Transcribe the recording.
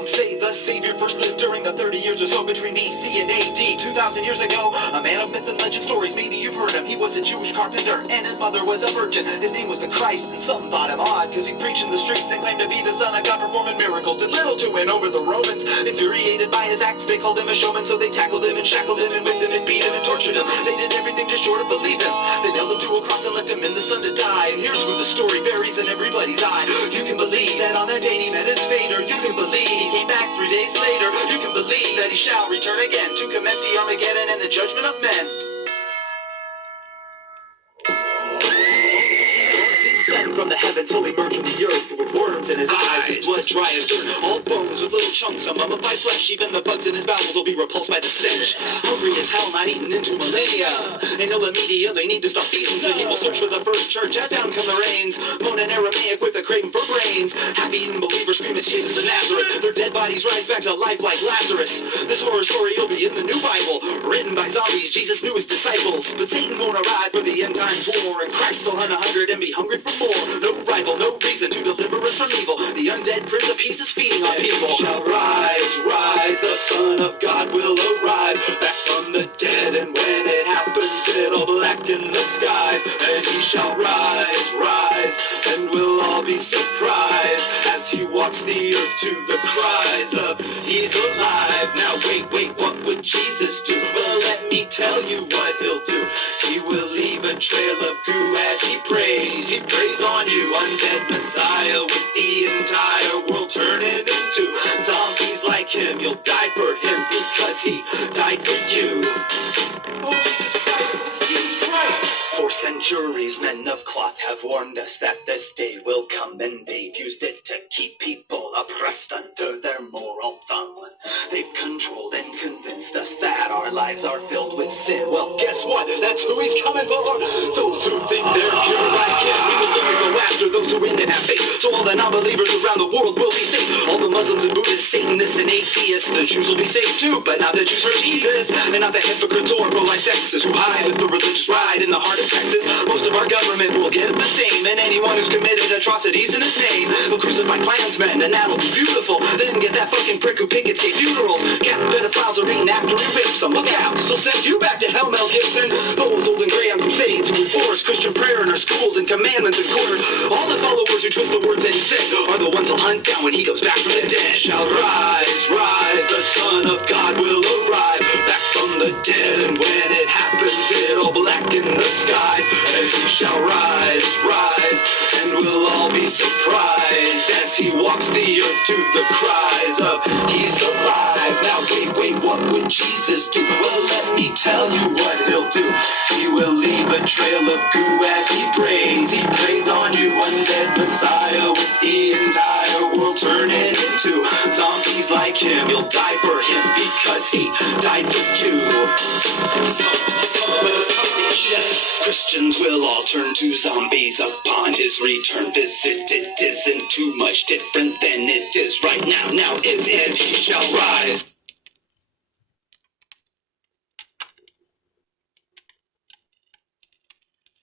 Some say the Savior first lived during the 30 years or so between BC and AD. 2,000 years ago, a man of myth and legend stories, maybe you've heard him. He was a Jewish carpenter, and his mother was a virgin. His name was the Christ, and some thought him odd, cause he preached in the streets and claimed to be the Son of God, performing miracles. Did little to win over the Romans. Infuriated by his acts, they called him a showman, so they tackled him and shackled him and whipped him and beat him and tortured him. They did everything just short of believe him. They nailed him to a cross and left him in the sun to die. And here's where the story varies in everybody's eye. You can believe that on that day he met his fate, or you can believe he came back 3 days later. You can believe that he shall return again to commence the Armageddon and the judgment of men. From the heavens, he'll emerge from the earth with worms in his eyes, his blood dry as dirt, all bones with little chunks of mummified flesh. Even the bugs in his bowels will be repulsed by the stench. Hungry as hell, not eaten into millennia, and he'll immediately need to stop eating. So he will search for the first church as down come the rains, moan in Aramaic with a craving for brains. Half-eaten believers scream, it's Jesus of Nazareth. Their dead bodies rise back to life like Lazarus. This horror story will be in the new Bible, written by zombies. Jesus knew his disciples, but Satan won't arrive for the end times war, and Christ will hunt 100 and be hungry for more. No rival, no reason to deliver us from evil. The undead Prince of Peace is feeding on people. Shall rise, rise, the Son of God will arrive, back from the dead, and when it happens, it'll blacken the skies. And he shall rise, rise, and we'll all be surprised as he walks the earth to the cries of he's alive. Now wait, what would Jesus do? Well, let me tell you what he'll do. He will leave a trail of goo as he prays on you, undead Messiah, with the entire world turning into zombies like him. You'll die for him because he died for you. Oh, Jesus Christ, it's Jesus Christ! For centuries, men of cloth have warned us that this day will come, and they've used it to keep people oppressed under their moral thumb. They've controlled and convinced us that our lives are filled with sin. Well, guess what? That's who he's coming for. Those who think they're pure like him, he will never go after those who in it have faith. So all the non-believers around the world will be safe. All the Muslims and Buddhists, Satanists and atheists, the Jews will be safe too. But not the Jews for Jesus, and not the hypocrites or pro-life sexes who hide with the religious right in the heart of Texas. Most of our government will get the same, and anyone who's committed atrocities in his name will crucify Klansmen, and that'll be beautiful. Then get that fucking prick who pickets gay funerals. Catholic pedophiles are eating after he rapes them. Look out, so send you back to hell, Mel Gibson. Those old and grey on crusades who enforce Christian prayer in our schools and commandments in court. All his followers who twist the words that he said are the ones he'll hunt down when he goes back from the dead. Shall rise, rise, the Son of God will arrive, back from the dead, and when it happens, it'll blacken the skies. And he shall rise, rise, and we'll all be surprised as he walks the earth to the cries of he's alive. Now wait, what would Jesus do? Well, let me tell you what he'll do. He will leave a trail of goo as he prays on you, undead Messiah, with the entire world turning into zombies like him. You'll die for him because he died for you. He's coming to eat us. Christians will all turn to zombies upon his return visit. It isn't too much different than it is right now. Now is it? He shall rise.